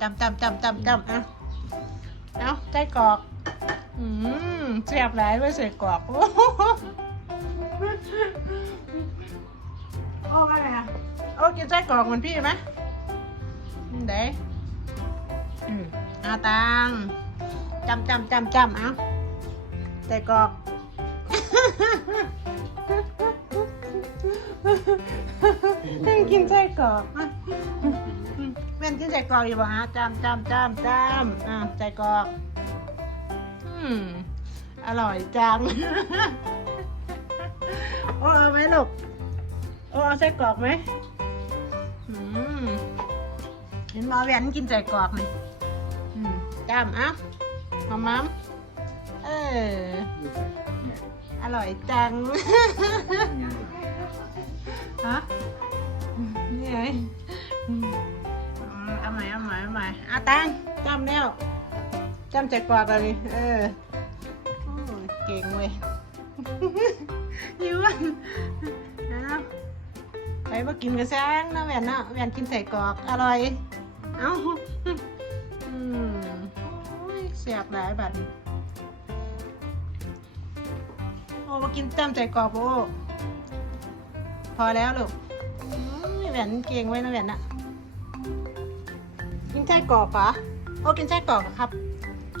จำจำจำจำจำเอาเอาใจกรอก อืมเสียบหลายไม่ใส่กรอกโอ้โหโอ้อะไรอะโอ้กินไส้กรอกเหมือนพี่ไหมเด้อืมเอาตังจำจำจำจำเอาใส่กรอกแม่งกินไส้กรอกอะแม่ นกินไส้กรอกอยู่ป่ฮะจำจำจำจำอะไส้กรอก อืม อร่อยจัง โอ้เอาไหมลูกโอ้เอาไส้กรอกไหมอืมเห็นหมอแหวนกินไส้กรอกไหมอืมจำเอะมัมมัมเออ อร่อยจัง ฮะนี่ไง เอาใหม่เอาใหม่เอาใหม่อาตังจำแล้วจำใจกว่ากันนี่เออโอ้ยเก่งเว้ยยิ้วเอาไปมากินกระแซงนะแหวนนะแหวนกินใส่กรอกอร่อย เอ้าอืมโอ้ยเสียบหลายบัดโอ้มากินจำใจกรอกโอ้พอแล้วลูกแหวนเก่งไว้นะแหวนน่ะ กินไส้กรอกเหรอโอ้กินไส้กรอกเหรอครับ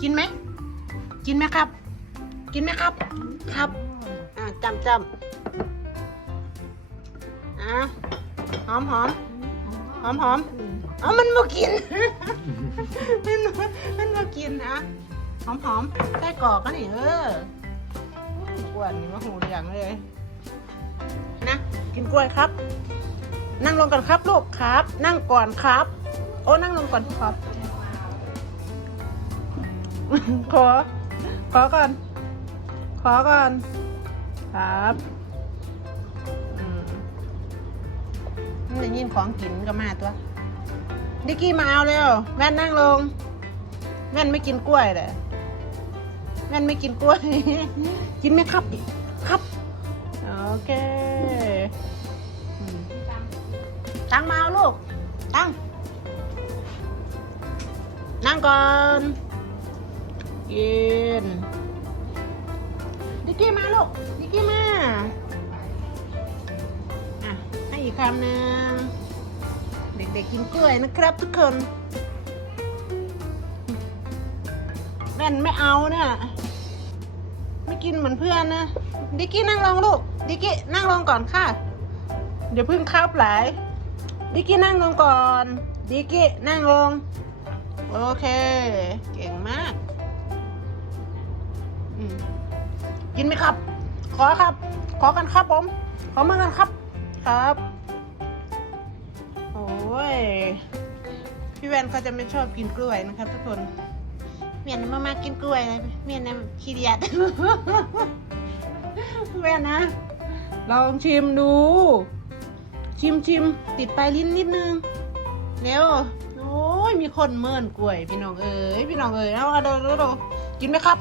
กินไหม กินไหมครับ กินไหมครับ ครับ อ่าจำจำอ่าหอมหอมหอมหอมเอามันมากิน มันบ่มันมากินอะหอมหอมไส้กรอกก็นี่เอออ้วนนี่มาหูเรื่องเลย นะ กินกล้วยครับ นั่งลงก่อนครับลูกครับ นั่งก่อนครับ โอ้นั่งลงก่อนครับขอ ขอก่อน ขอก่อน ครับอืมมันจะยินของกินก็มาตัวดิกกี้มาเอาเร็วแม่นนั่งลง แม่นไม่กินกล้วยเลยแม่นไม่กินกล้วย กินไหมครับ ครับ โอเคอืมตั้งมาเอาลูก ตั้ง นั่งก่อนกินดิกกี้มาลูกดิกกี้มา อะ ให้อีกคำหนึ่งเด็กๆกินกล้วยนะครับทุกคนแม่นไม่เอาเนี่ยไม่กินเหมือนเพื่อนนะ ดิกกี้นั่งลงลูก ดิกกี้นั่งลงก่อนค่ะ เดี๋ยวเพึ่งข้าวไหลายดิกกี้นั่งลงก่อน ดิกกี้นั่งลง โอเค เก่งมากกินไหมครับ ขอครับ ขอกันครับผม ขอมากันครับ ครับ โอ้ย พี่แวนเขาจะไม่ชอบกินกล้วยนะครับ ทุกคน เมียนมามากินกล้วยนะเมียนนะขี้เดียดแม่นะ ลองชิมดู ชิมชิมติดปลายลิ้นนิดนึง เร็ว มีคนเมินกล้วย พี่น้องเอ๋ยพี่น้องเอ๋ยเอาเอาดูดูดูกินไหมครับ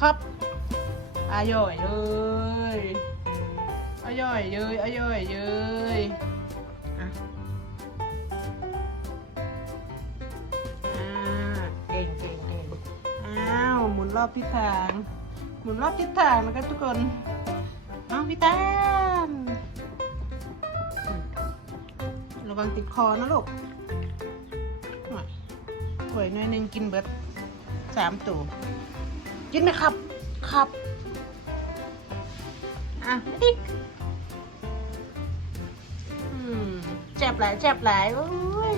ครับอร่อยเลยอร่อยเลยอร่อยเลยอะเก่งเก่งเก่งอ้าวหมุนรอบทิศทางหมุนรอบทิศทางนะครับทุกคนเอาพี่แตนระวังติดคอนะลูก ถ้วยหน่อยหนึงกินเบิดสามตัวกินไหมครับ ครับ อะติ๊กอืมแจ็บหลายแจ็บหลายโอ้ย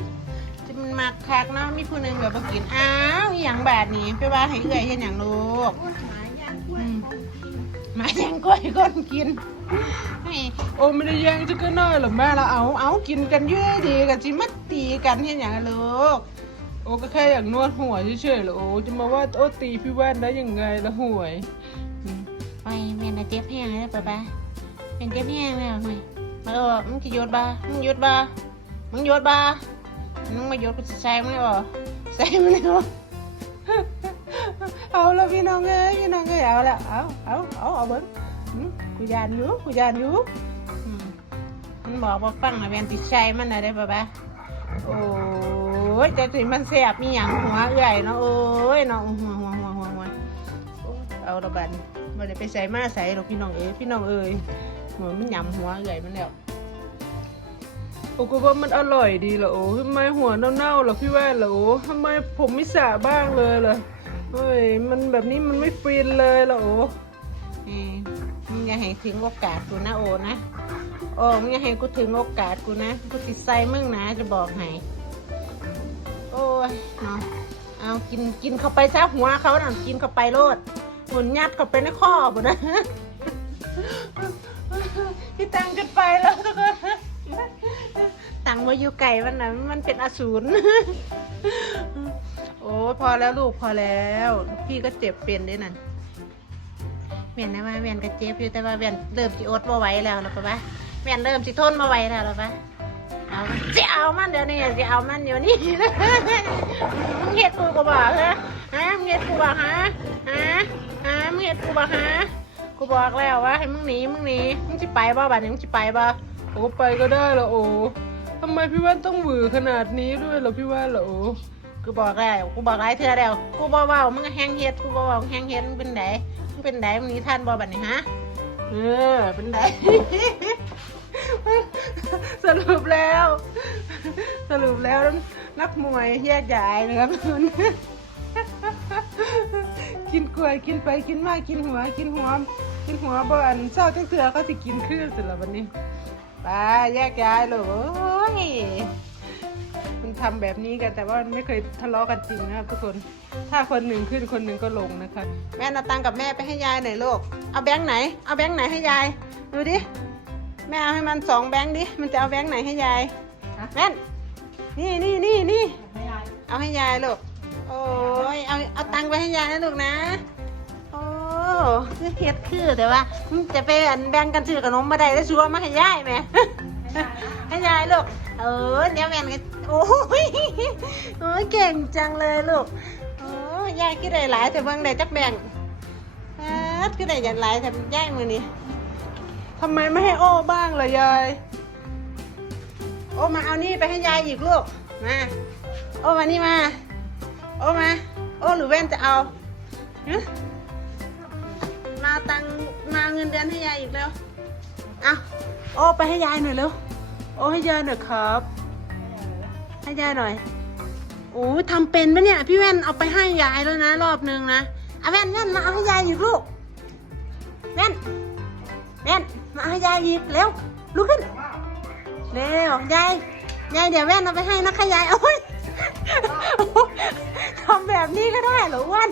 จะมันมักคักเนาะมีผู้หนึงแบบมากิน อ้าวอหย่างแบบนี้ไปว่าให้เอื่อยเห็นอย่างลูกอืมมาแย่งกล้วยก้นกินนี่โอ้ไม่ได้แย่งจะก็น้อยหรอกแม่เราเอาเอากินกันอยื่ดีกันจิมาตีกันเห็นอย่างนั้นลูก โอ้ก็แค่อยากนวดหัวเฉยๆเหรอโอ้จะมาว่าโอ้ตีพี่แว่นได้ยังไงละห่วยอืมไปแม่น่ะเจ็บแห้งเลยป้าป้าเป็นเจ็บแห้งแล้วหน่อยมาเออมึงจะโยดบามึงโยดบามึงโยดบามึงมาโยดกูจะใส่มึงเลยเหรอใส่มึงเลยเหรอเอาละพี่น้องเอ้ยพี่น้องเอ้ยเอาละเอาเอาเอาเอาเบิ้งอืมกูยานอยู่กูยานอยู่อืมมันบอกว่าฟังนะแวนติดใจมันนะได้ปะปะโอ้ ยแต่ถึงมันแสบมีหยังหัวเอื่อยเนาะโอ้ยเนาะหัวหัวหัวหัวหัวเอาละบันบ่ได้ไปใส่มาใส่หรอกพี่น้องเอ้ยพี่น้องเอ้ยหัวมันหยำหัวเอื่อยมันแล้วโอ้ก็ว่ามันอร่อยดีเหรอโอ้ทำไมหัวเน่าๆเหรอพี่แว่นเหรอโอ้ทำไมผมไม่สระบ้างเลยเหรอเฮ้ยมันแบบนี้มันไม่ฟินเลยเหรอโอ้มึงอย่าให้ถึงโอกาสกูนะโอนะโอ้มึงอย่าให้กูถึงโอกาสกูนะ กูติดใส่มึงนะจะบอกให้ โอ้ยเนาะเอากินกินเข้าไปซะหัวเขาน่ะกินเข้าไปโลดหมุนยัดเข้าไปในข้อบุนะพี่ตังกันไปแล้วทุกคนตังมาอยู่ไก่มันนะมันเป็นอสูรโอ้ยพอแล้วลูกพอแล้ว พี่ก็เจ็บเป็นด้วยนั่นแม่นนะว่าแม่นก็เจ็บอยู่แต่ว่าแม่นเริ่มสิอดมาไหวแล้วล่ะปะปะแม่นเริ่มสิทนมาไหวแล้วล่ะปะ เอาสิเอามันเดี๋ยวนี้สิเอามันเดี๋ยวนี้มึงเฮ็ดกูก็บอกเหรอฮะมึงเฮ็ดกูบอกฮะฮะฮะมึงเฮ็ดกูบอกฮะกูบอกแล้วว่าให้มึงหนีมึงหนีมึงสิไปบ่บัดนี้มึงสิไปบ่โอ้ไปก็ได้เหรอโอ้ทำไมพี่ว่านต้องหวือขนาดนี้ด้วยเหรอพี่ว่านเหรอโอ้กูบอกแล้วกูบอกหลายเทื่อแล้วกูบอกว่ามึงแฮงเฮ็ดกูบอกว่ามึงแฮงเฮ็ดมึงเป็นไดมึงเป็นไดมึงหนีทันบ่บัดนี้ฮะเออเป็นได สรุปแล้ว สรุปแล้วนักมวยแยกย้ายนะครับคุณกินกล้วยกินไปกินมากินหัว กินหัว กินหัวบ่อนเศร้าจังเถื่อก็สิกินเคืนเสร็จแล้ววันนี้ไปแยกย้ายเลยโอ้ยมันทำแบบนี้กันแต่ว่าไม่เคยทะเลาะกันจริงนะครับทุกคนถ้าคนหนึ่งขึ้นคนหนึ่งก็ลงนะคะ แม่นาตังกับแม่ไปให้ยายหน่อยลูกเอาแบงค์ไหน เอาแบงค์ไหนให้ยาย ดูดิ แม่เอาให้มันสองแบงค์ดิ มันจะเอาแบงค์ไหนให้ยายแม่นนี่นี่นี่นี่เอาให้ยายลูก โอ้ย เอา เอาตังค์ไปให้ยายนะลูกนะ โอ้ คือเฮ็ดคือแต่ว่ามึงจะไปอันแบ่งกันซื้อขนมมาได้แล้วชัวร์มาให้ยายไหม ให้ยายลูก เออเดี๋ยวแม่นก็โอ้ยโอ้ยเก่งจังเลยลูก โอ้ยยายคิดได้หลายแต่เบิ่งได้จักแบ่งอ่าคือได้ยันหลายแต่ยายมือนี้ทำไมไม่ให้โอ้บ้างเล่ะยาย โอ้มาเอานี่ไปให้ยายอีกลูก มา โอ้มานี่มา โอ้มา โอ้หรือแว่นจะเอามาตังมาเงินเดือนให้ยายอีกแล้วเอาโอ้ไปให้ยายหน่อยเร็ว โอ้ให้ยายหน่อยครับ ให้ยายหน่อยโอ้ทำเป็นปะเนี่ยพี่แว่นเอาไปให้ยายแล้วนะ รอบนึงนะ เอาแว่นแว่นมาเอาให้ยายอีกลูก แว่น แว่นมาให้ยายหยิกเร็วลุกขึ้นเร็วยายยายเดี๋ยวแว่นเอาไปให้นะคะยายโอ้ยทำแบบนี้ก็ได้เหรออ้วน